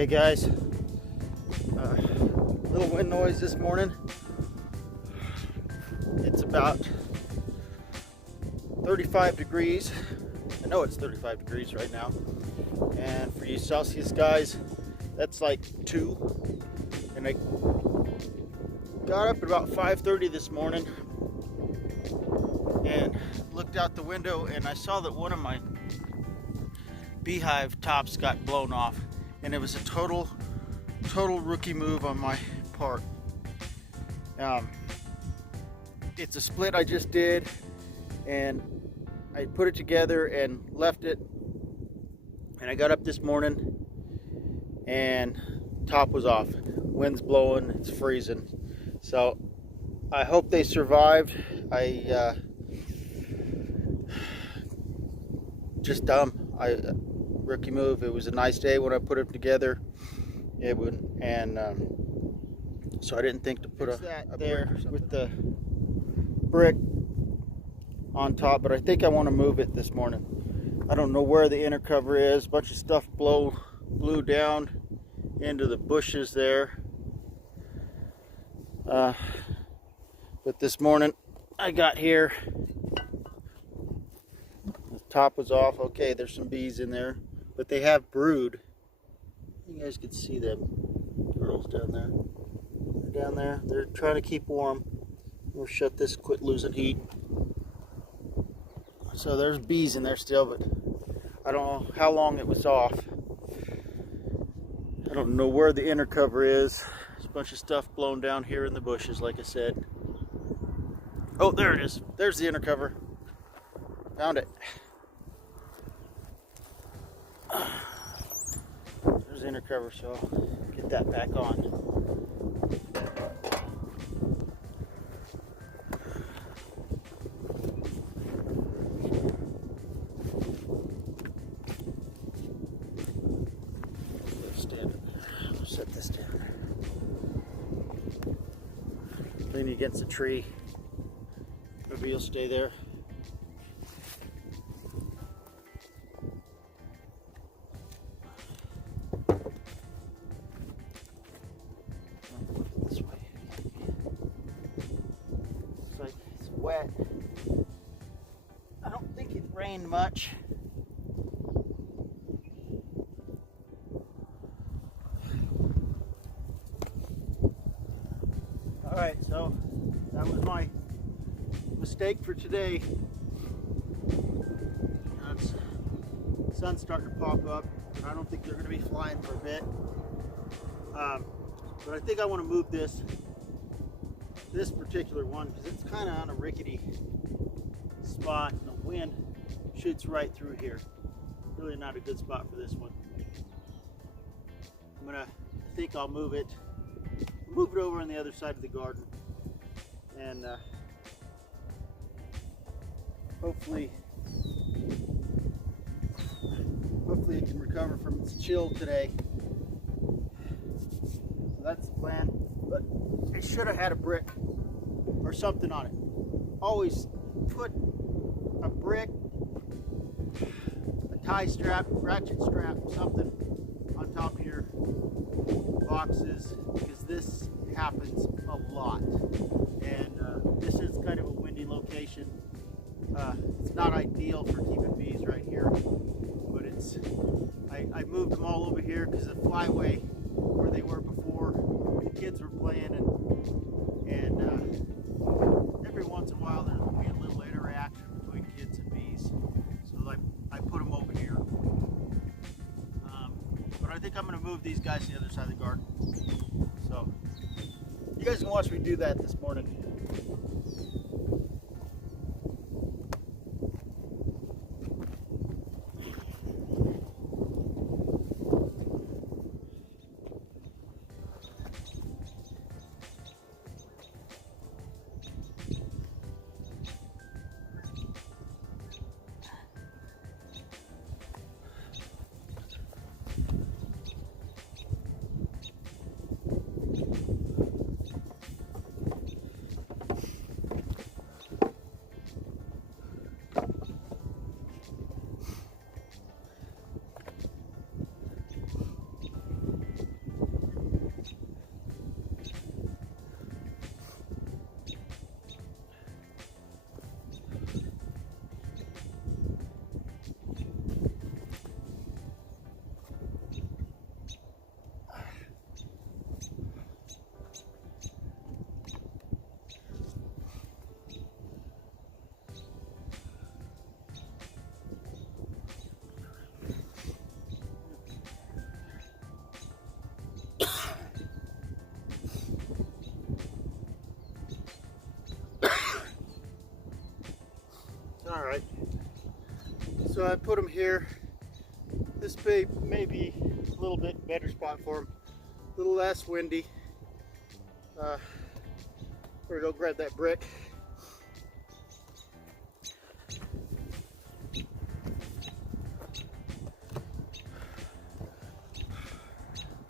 Okay guys, little wind noise this morning. It's about 35 degrees. I know it's 35 degrees right now. And for you Celsius guys, that's like 2. And I got up at about 5:30 this morning and looked out the window and I saw that one of my beehive tops got blown off, and it was a total rookie move on my part. It's a split I just did, and I put it together and left it, and I got up this morning and top was off. Wind's blowing, it's freezing. So I hope they survived. Just dumb. Rookie move. It was a nice day when I put it together. It would, and so I didn't think to put a there with the brick on top, but I think I want to move it this morning. I don't know where the inner cover is. A bunch of stuff blew down into the bushes there. But this morning I got here, the top was off. Okay, there's some bees in there, but they have brood. You guys can see them girls down there. They're down there. They're trying to keep warm. We'll shut this, quit losing heat. So there's bees in there still, but I don't know how long it was off. I don't know where the inner cover is. There's a bunch of stuff blown down here in the bushes, like I said. Oh, there it is. There's the inner cover. Found it. There's the inner cover, so I'll get that back on. I'll set this down. Lean against the tree. Maybe you'll stay there. This way. It's like it's wet. I don't think it rained much. Alright, so that was my mistake for today. The sun's starting to pop up. I don't think they're going to be flying for a bit. But I think I want to move this particular one because it's kind of on a rickety spot and the wind shoots right through here. Really not a good spot for this one. I think I'll move it over on the other side of the garden, and hopefully it can recover from its chill today. So that's the plan. But I should have had a brick or something on it. Always put a brick, a tie strap, ratchet strap, something on top of your boxes, because this happens a lot, and this is kind of a windy location. It's not ideal for keeping bees right here, but it's I moved them all over here because the flyway where they were before, the kids were playing, and every once in a while there'll be a little interaction between kids and bees, so I put them over here. But I think I'm going to move these guys to the other side of the garden. So you guys can watch me do that this morning. Alright, so I put them here. This may be a little bit better spot for them, a little less windy. We're gonna go grab that brick.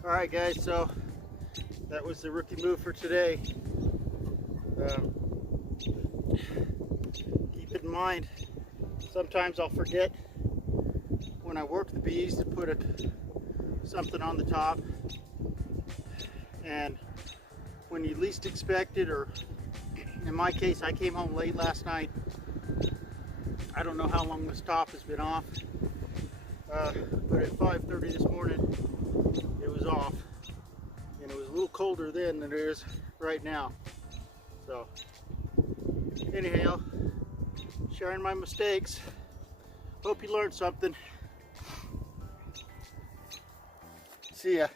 Alright guys, so that was the rookie move for today. Keep it in mind, sometimes I'll forget when I work the bees to put something on the top, and when you least expect it, or in my case, I came home late last night. I don't know how long this top has been off, but at 5:30 this morning it was off, and it was a little colder then than it is right now. So anyhow, sharing my mistakes. Hope you learned something. See ya.